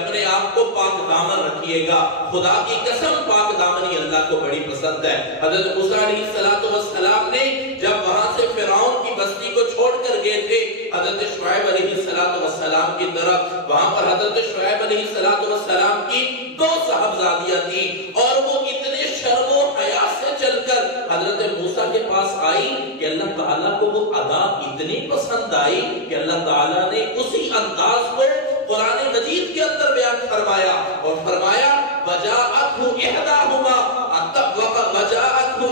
اپنے آپ کو پاک دامن رکھیے گا. خدا کی قسم پاک دامنی اللہ کو بڑی پسند ہے. حضرت موسیٰ علیہ السلام نے جب وہاں سے فرعون کی بستی کو چھوڑ کر گئے تھے حضرت شعیب علیہ السلام کی طرف, وہاں پر حضرت شعیب علیہ السلام کی 2 صاحبزادیاں تھیں اور وہ اتنے شرم و حیا سے چل کر حضرت موسیٰ کے پاس آئی کہ اللہ تعالیٰ کو وہ ادا اتنی پسند آئی کہ اللہ تعالیٰ نے اسی انداز کو قرآن مجید کے اندر بیان فرمایا اور فرمایا وَجَاءَتْهُ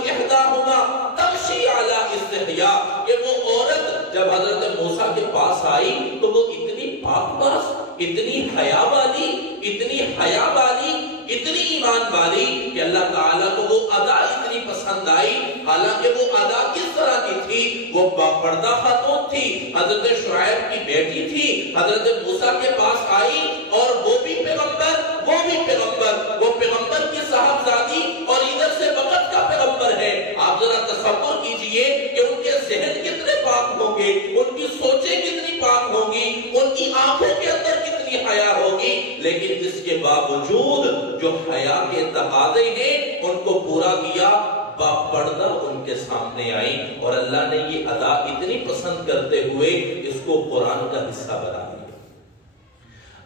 إِحْدَاهُمَا تَمْشِي عَلَىٰ اسْتِحْيَاءٍ کہ وہ عورت جب حضرت موسیٰ کے پاس آئی تو وہ اتنی پاک باز, اتنی حیا والی, اتنی حیا والی, اتنی ایمان والی کہ اللہ تعالیٰ کو وہ ادا اتنی پسند آئی. حالانکہ وہ ادا کس طرح کی تھی؟ وہ باپردہ خاتون تھی, حضرت شعیب کی بیٹی تھی, حضرت موسیٰ کے پاس آئی اور وہ بھی پیغمبر, وہ بھی پیغمبر, وہ پیغمبر کی صاحبزادی اور ادھر سے وقت کا پیغمبر ہے. آپ ذرا تصور کیجئے کہ ان کے ذہن کتنے پاک ہوں گے, ان کی سوچیں کتنی پاک ہوں گی, ان کی آنکھوں کے اندر کتنی حیا ہوگی. لیکن اس کے باوجود جو حیا کے تقاضے ہیں ان کو پورا کیا, باپردہ ان کے سامنے آئی اور اللہ نے یہ ادا اتنی پسند کرتے ہوئے اس کو قرآن کا حصہ بنا دیا.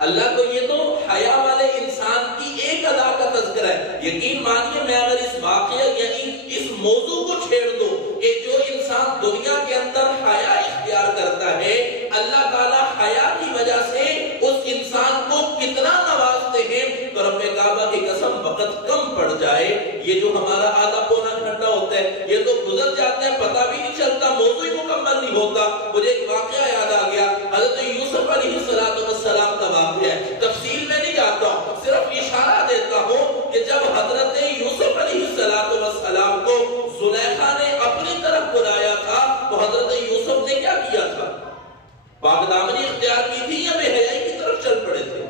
اللہ کو یہ تو حیا والے انسان کی ایک ادا کا تذکرہ ہے. یقین مانیے میں اگر اس واقعہ یعنی اس موضوع کو چھیڑ دوں کہ جو انسان دنیا کے اندر حیا اختیار کرتا ہے, اللہ تعالیٰ حیا کی وجہ سے اس انسان کو کتنا نوازتے ہیں. تو رب کعبہ کی قسم وقت کم پڑ جائے, یہ جو ہمارا آدھا پونا گھنٹہ ہوتا ہے یہ تو گزر جاتا ہے, پتہ بھی نہیں چلتا, موضوع ہی مکمل نہیں ہوتا. مجھے ایک واقعہ یاد آ گیا, حضرت یوسف علیہ السلام کا واقعہ ہے. تفصیل میں نہیں جاتا ہوں, صرف اشارہ دیتا ہوں کہ جب حضرت یوسف علیہ السلام کو زلیخا نے اپنی طرف بلایا تھا تو حضرت یوسف نے کیا کیا تھا؟ پاک دامنی اختیار کی تھی یا بے حیائی کی طرف چل پڑے تھے؟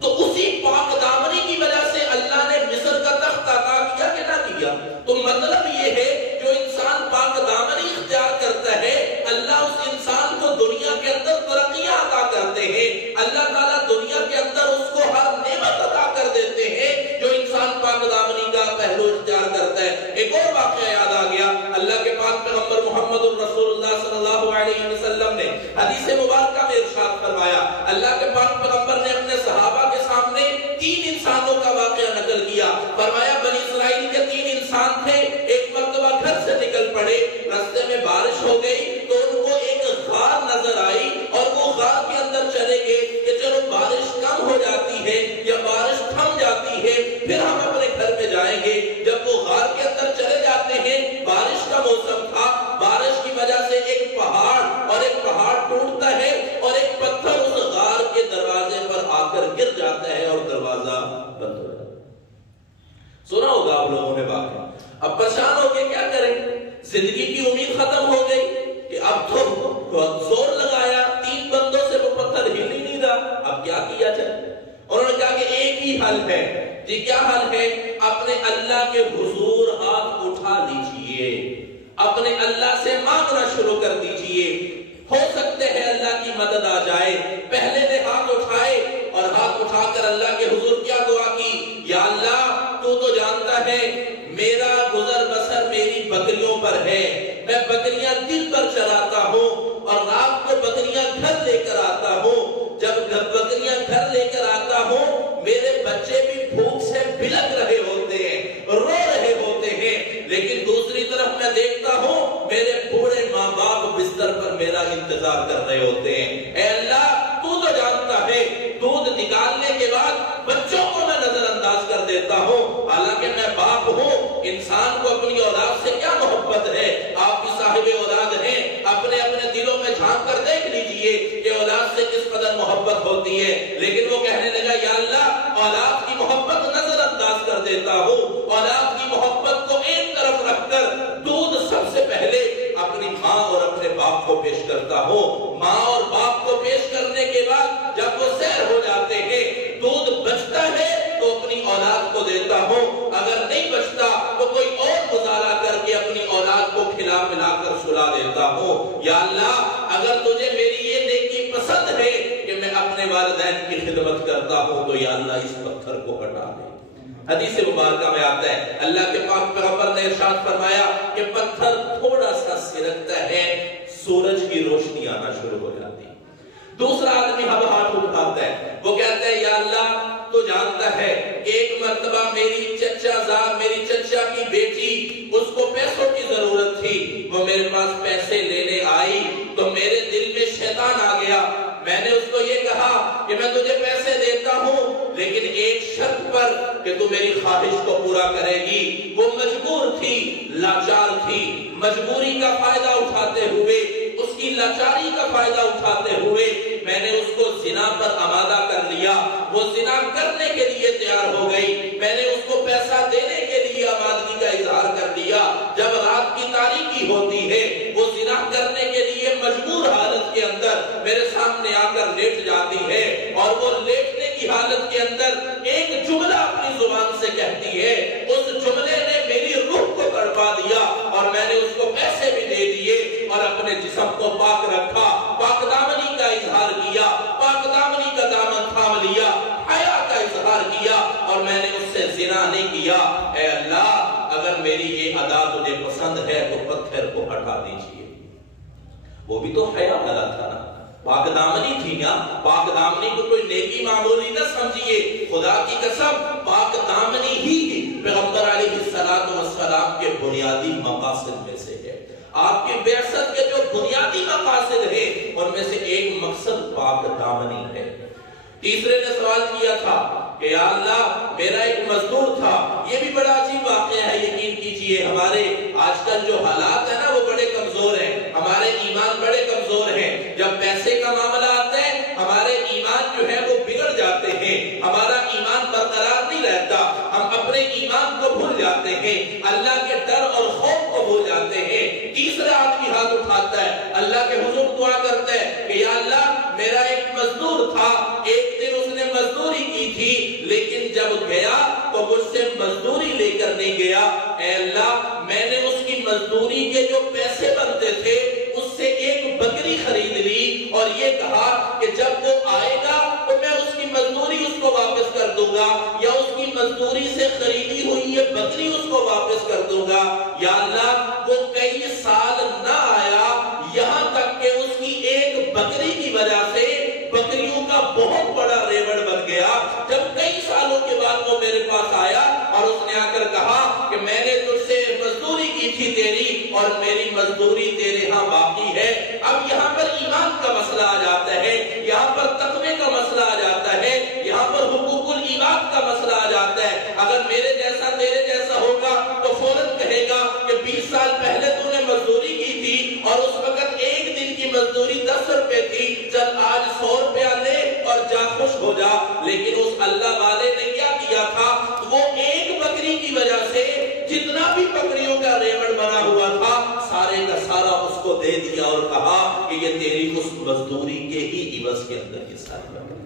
تو اسی پاک دامنی کی وجہ سے اللہ نے مصر کا تخت عطا کیا کہ نہ کیا؟ تو مطلب یہ ہے جو انسان پاک دامنی اختیار کرتا ہے اللہ اس انسان کو دنیا کے اندر ترقیاں عطا کرتے ہیں. اللہ تعالیٰ دنیا کے اندر اس کو ہر نعمت عطا کر دیتے ہیں جو انسان پاک دامنی کا پہلو اختیار کرتا ہے. ایک اور واقعہ یاد آ گیا, اللہ کے پاک پیغمبر محمد رسول اللہ صلی اللہ علیہ وسلم نے حدیث مبارکہ میں ارشاد فرمایا, اللہ کے پاک پیغمبر نے اپنے صحابہ کے سامنے 3 انسانوں کا واقعہ نقل کیا. فرمایا بنی اسرائیل کے 3 انسان تھے, ایک مرتبہ گھر سے نکل پڑے, راستے میں بارش ہو گئی تو ان کو ایک غار نظر آئی اور وہ غار کے اندر چلے گئے کہ چلو بارش کم ہو جاتی ہے یا بارش تھم جاتی ہے پھر ہم اپنے گھر میں جائیں گے. جب وہ غار کے اندر چلے جاتے ہیں, بارش کا موسم تھا, بارش کی وجہ سے ایک پہاڑ ٹوٹتا ہے اور ایک پتھر اس غار کے دروازے پر آ کر گر جاتا ہے اور دروازہ بند ہو جاتا ہے. سنا ہوگا آپ لوگوں نے واقعہ. اب پریشان ہو کے کیا کریں, زندگی کی امید ختم ہو گئی کہ اب تو زور لگایا, 3 بندوں سے وہ پتھر ہل ہی نہیں رہا, اب کیا کیا جائے؟ انہوں نے کہا کہ ایک ہی حل ہے. جی کیا حل ہے؟ اپنے اللہ کے حضور ہاتھ اٹھا لیجئے, اپنے اللہ سے مانگنا شروع کر دیجئے, ہو سکتے ہیں اللہ کی مدد آ جائے. پہلے نے ہاتھ اٹھائے اور ہاتھ اٹھا کر اللہ کے حضور کیا دعا کی, یا اللہ تو جانتا ہے میرا گزر بسر میری بکریوں پر ہے, میں بکریاں دن پر چلاتا ہوں اور رات کو بکریاں گھر لے کر آتا ہوں. جب بکریاں گھر لے کر آتا ہوں میرے بچے بھی بھوک سے بلک رہے ہوتے ہیں, رو رہے ہوتے ہیں, لیکن دوسری طرف میں دیکھتا ہوں میرے بوڑھے ماں باپ بستر پر میرا انتظار کر رہے ہوتے ہیں. اے اللہ تو جانتا ہے, دودھ نکالنے کے بعد بچوں کو میں نظر انداز کر دیتا ہوں, حالانکہ میں باپ ہوں. انسان کو اپنی اولاد سے کیا محبت ہے, آپ بھی صاحب اولاد ہیں, اپنے دلوں میں جھانک کر دیکھ لیجئے کہ اولاد سے کس قدر محبت ہوتی ہے. لیکن وہ کہنے لگا یا اللہ اولاد کی محبت نظر انداز کر دیتا ہوں, اولاد کی محبت کو ایک طرف رکھ کر دودھ سب سے پہلے اپنی ماں اور اپنے باپ کو پیش کرتا ہوں. ماں اور باپ کو پیش کرنے کے بعد جب وہ سیر ہو جاتے ہیں, دودھ بچتا ہے تو اپنی اولاد کو دیتا ہوں, اگر نہیں بچتا تو کوئی اور گزارا کر کے اپنی اولاد کو کھلا پلا کر سلا دیتا ہوں. یا اللہ اگر تجھے میری یہ نیکی پسند ہے کہ میں اپنے اپنے والدین کی خدمت کرتا ہوں تو یا اللہ اس پتھر کو ہٹا دے۔ حدیث مبارکہ میں آتا ہے اللہ کے پاک پیغمبر نے ارشاد فرمایا کہ پتھر تھوڑا سا سرکتا ہے، سورج کی روشنی آنا شروع ہو جاتی۔ دوسرا آدمی ہاتھ اٹھاتا ہے، وہ کہتا ہے یا اللہ تو جانتا ہے ایک مرتبہ میری چچا کی بیٹی، اس کو پیسوں کی ضرورت تھی، وہ میرے پاس پیسے لینے آئی تو میرے دل میں شیطان آ گیا۔ میں نے اس کو یہ کہا کہ میں تجھے پیسے دیتا ہوں لیکن ایک شرط پر کہ تو میری خواہش کو پورا کرے گی۔ وہ مجبور تھی، لاچار تھی، مجبوری کا فائدہ اٹھاتے ہوئے، اس کی لاچاری کا فائدہ اٹھاتے ہوئے میں نے اس کو زنا پر آمادہ کر لیا۔ وہ زنا کرنے کے لیے تیار ہو گئی، میں نے اس کو پیسہ دینے کے لیے آمادگی کا اظہار کر لیا۔ جب رات کی تاریکی ہوتی ہے وہ زنا کرنے کے لیے مجبور حالت کے اندر میرے سامنے آ کر لیٹ جاتی ہے، اور وہ لیٹنے کی حالت کے اندر ایک جملہ اپنی زبان سے کہتی ہے، اس جملے نے میری روح کو تڑپا دیا اور میں نے اس کو پیسے بھی دے دیے اور اپنے جسم کو پاک رکھا، پاک دامنی کا اظہار کیا، پاک دامنی کا دامن تھام لیا، حیا کا اظہار کیا اور میں نے اس سے زنا نہیں کیا۔ اے اللہ اگر میری یہ ادا تجھے پسند ہے تو پتھر کو ہٹا دیجیے۔ وہ بھی تو حیا والا تھا نا، پاک دامنی تھی نا، پاک دامنی کو کوئی نیکی معمولی نہ سمجھیے، خدا کی قسم پاک دامنی ہی پیغمبر علیہ السلام کے بنیادی مقاصد میں سے ہے۔ آپ کی بعثت کے جو بنیادی مقاصد ہیں ان میں سے ایک مقصد پاک دامنی ہے۔ تیسرے نے سوال کیا تھا کہ یا اللہ میرا ایک مزدور تھا، یہ بھی بڑا عجیب واقعہ ہے، یقین کیجئے ہمارے آج کل جو حالات ہیں نا وہ بڑے کمزور ہیں، ہمارے ایمان بڑے کمزور ہیں۔ جب پیسے کا معاملہ آتا ہے ہمارے ایمان جو ہے وہ بگڑ جاتے ہیں، ہمارا ایمان برقرار نہیں رہتا، ہم اپنے ایمان کو بھول جاتے ہیں، اللہ کے ڈر اور خوف کو بھول جاتے ہیں۔ تیسرا آدمی ہاتھ اٹھاتا ہے، اللہ کے حضور دعا کرتا ہے کہ یا اللہ میرا ایک مزدور تھا، ایک دن اس نے مزدوری کی تھی لیکن جب گیا تو مجھ سے مزدوری لے کر نہیں گیا۔ اے اللہ میں نے اس کی مزدوری کے جو پیسے بنتے تھے اس سے ایک بکری خرید لی اور یہ کہا کہ جب وہ آئے گا تو میں اس کی مزدوری اس کو واپس کر دوں گا، یا اس کی مزدوری سے خریدی ہوئی یہ بکری اس کو واپس کر دوں گا۔ یا اللہ وہ کئی سال نہ آیا، یہاں تک کہ اس کی ایک بکری کی وجہ سے بکریوں کا بہت بڑا ریوڑ بن گیا۔ جب کئی سالوں کے بعد وہ میرے پاس آیا اور اس نے آ کر کہا کہ میں نے تجھ سے مزدوری کی تھی تیری اور میری مزدوری تیرے ہاں باقی ہے۔ اب یہاں پر ایمان کا مسئلہ آ جاتا ہے، یہاں پر تقوی کا مسئلہ آ جاتا ہے، یہاں پر حقوق العباد کا مسئلہ آ جاتا ہے۔ اگر میرے جیسا تیرے جیسا ہوگا تو فوراً کہے گا کہ 20 سال پہلے تو نے مزدوری کی تھی اور اس وقت ایک دن کی مزدوری 10 روپے تھی، چل آج 100 روپیہ لے اور جا خوش ہو جا۔ لیکن اس اللہ والے نے کیا کیا تھا، وہ ایک بکری کی وجہ سے جتنا بھی بکریوں کا ریوڑ بنا ہوا تھا سارے کا سارا اس کو دے دیا اور کہا کہ یہ تیری اس مزدوری کے ہی عوض کے اندر یہ ساری بکری۔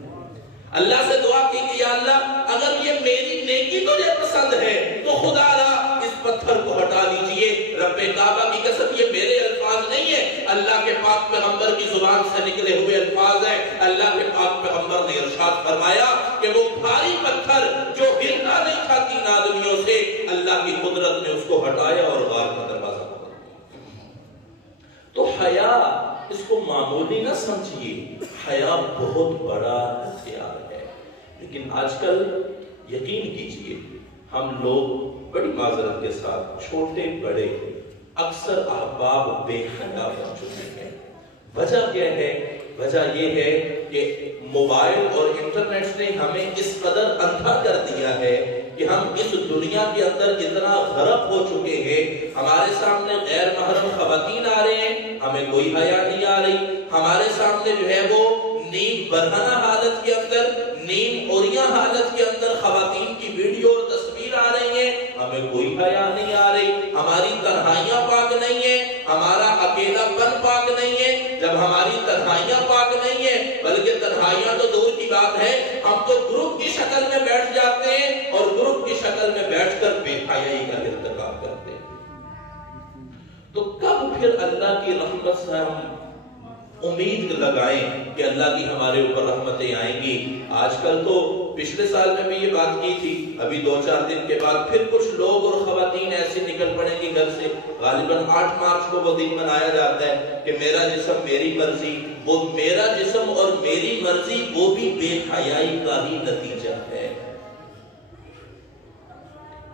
اللہ سے دعا کی کہ یا اللہ اگر یہ میری نیکی تجھے پسند ہے تو خدا را اس پتھر کو ہٹا دیجئے۔ رب کعبہ کی قسم یہ میرے الفاظ نہیں ہے، اللہ کے پاک پیغمبر کی زبان سے نکلے ہوئے الفاظ ہیں۔ اللہ کے پاک پیغمبر نے ارشاد فرمایا کہ وہ بھاری پتھر جو ہلنا نہیں تھا 3 آدمیوں سے، اللہ کی قدرت نے اس کو ہٹایا اور غار کا دروازہ کھول دیا۔ تو حیا اس کو معمولی نہ سمجھیے، حیا بہت بڑا ہتھیار ہے۔ لیکن آج کل یقین کیجئے ہم لوگ بڑی معذرت کے ساتھ چھوٹے بڑے اکثر احباب بے حیا بن چکے ہیں۔ وجہ کیا ہے؟ وجہ یہ ہے کہ موبائل اور انٹرنیٹ نے ہمیں اس قدر اندھا کر دیا ہے کہ ہم اس دنیا کے اندر اتنا غرق ہو چکے ہیں، ہمارے سامنے غیر محرم خواتین آ رہے ہیں، ہمیں کوئی حیا نہیں آ رہی، ہمارے سامنے جو ہے وہ نیم برہنہ حالت کے اندر، نیم اوریاں حالت کے اندر خواتین کی ویڈیو اور تصویر آ رہی ہیں، ہمیں کوئی حیا نہیں آ رہی، ہماری تنہائیاں پاک نہیں ہیں، ہمارا اکیلا پن پاک نہیں ہے۔ جب ہماری تنہائیاں پاک نہیں ہیں، بلکہ تنہائیاں تو دور کی بات ہے، ہم تو گروپ کی شکل میں بیٹھ جاتے ہیں اور گروپ کی شکل میں بیٹھ کر بے حیائی کا ارتکاب کرتے ہیں۔ تو کب پھر اللہ کی رحمت سے ہم امید لگائیں کہ اللہ کی ہمارے اوپر رحمتیں آئیں گی۔ آج کل تو پچھلے سال میں بھی یہ بات کی تھی، ابھی 2-4 دن کے بعد پھر کچھ لوگ اور خواتین ایسے نکل پڑیں گے گھر سے، غالباً 8 مارچ کو وہ دن منایا جاتا ہے کہ میرا جسم میری مرضی، وہ میرا جسم اور میری مرضی وہ بھی بے حیائی کا ہی نتیجہ ہے۔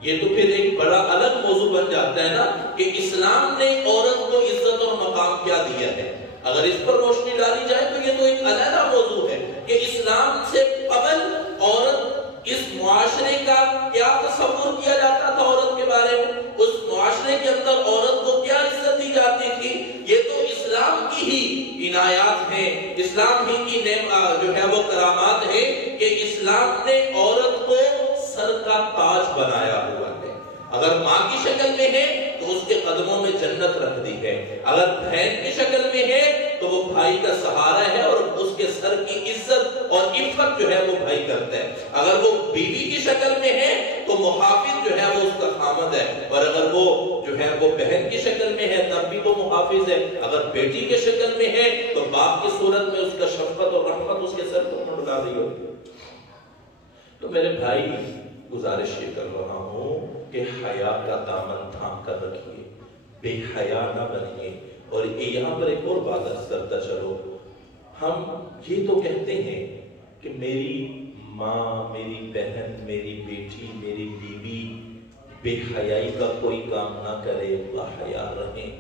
یہ تو پھر ایک بڑا الگ موضوع بن جاتا ہے نا کہ اسلام نے عورت کو عزت اور مقام کیا دیا ہے۔ اگر اس پر روشنی ڈالی جائے تو یہ تو ایک علیحدہ موضوع ہے کہ اسلام سے قبل عورت، اس معاشرے کا کیا تصور کیا جاتا تھا عورت کے بارے میں، اس معاشرے کے اندر عورت کو کیا عزت دی جاتی تھی، یہ تو اسلام کی ہی عنایات ہیں، اسلام ہی کی جو ہے وہ کرامات ہیں کہ اسلام نے عورت کو سر کا تاج بنایا ہوا ہے۔ اگر ماں کی شکل میں ہے تو اس کے قدموں میں جنت رکھ دی ہے، اگر بہن کی شکل میں ہے تو وہ بھائی کا سہارا ہے اور اس کے سر کی عزت اور عفت جو ہے وہ بھائی کرتا ہے، اگر وہ بیوی کی شکل میں ہے تو محافظ جو ہے وہ اس کا خامد ہے، اور اگر وہ جو ہے وہ بہن کی شکل میں ہے تب بھی وہ محافظ ہے، اگر بیٹی کے شکل میں ہے تو باپ کی صورت میں اس کا شفقت اور رحمت اس کے سر کو منڈلا دی ہوتی ہے۔ تو میرے بھائی گزارش یہ کر رہا ہوں کہ حیا کا دامن تھام کر رکھیے، بے حیا نہ بنیے۔ اور یہاں پر ایک اور بات عرض کرتا چلو، ہم یہ تو کہتے ہیں کہ میری ماں، میری بہن، میری بیٹی، میری بیوی بے حیائی کا کوئی کام نہ کرے، باحیا رہیں،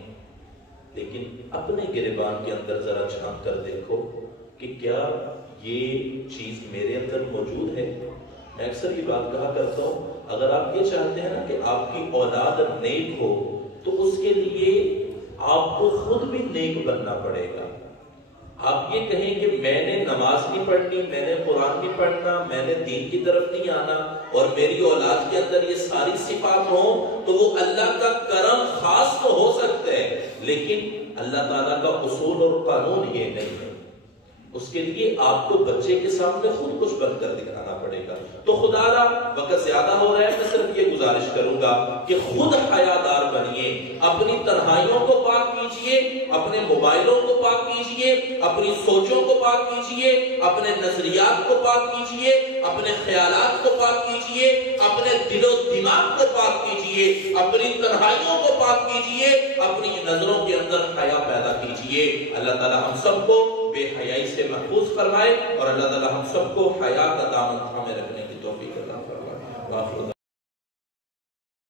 لیکن اپنے گریبان کے اندر ذرا جھانک کر دیکھو کہ کیا یہ چیز میرے اندر موجود ہے۔ میں اکثر یہ بات کہا کرتا ہوں، اگر آپ یہ چاہتے ہیں نا کہ آپ کی اولاد نیک ہو تو اس کے لیے آپ کو خود بھی نیک بننا پڑے گا۔ آپ یہ کہیں کہ میں نے نماز نہیں پڑھنی، میں نے قرآن نہیں پڑھنا، میں نے دین کی طرف نہیں آنا، اور میری اولاد کے اندر یہ ساری صفات ہوں، تو وہ اللہ کا کرم خاص تو ہو سکتا ہے لیکن اللہ تعالیٰ کا اصول اور قانون یہ نہیں ہے۔ اس کے لیے آپ کو بچے کے سامنے خود کچھ بن کر دکھانا پڑے گا۔ تو خدا را وقت زیادہ ہو رہا ہے، میں صرف یہ گزارش کروں گا کہ خود حیادار بنیے، اپنی تنہائیوں کو پاک کیجئے، اپنے موبائلوں کو پاک کیجئے، اپنی سوچوں کو پاک کیجئے، اپنے نظریات کو پاک کیجئے، اپنے خیالات کو پاک کیجئے، اپنے دل و دماغ کو پاک کیجئے، اپنی تنہائیوں کو پاک کیجئے، اپنی نظروں کے اندر حیا پیدا کیجئے۔ اللہ تعالی ہم سب کو بے حیائی سے محفوظ فرمائے، اور اللہ تعالی ہم سب کو حیا کا دامن تھامے رکھنے کی توفیق عطا فرمائے۔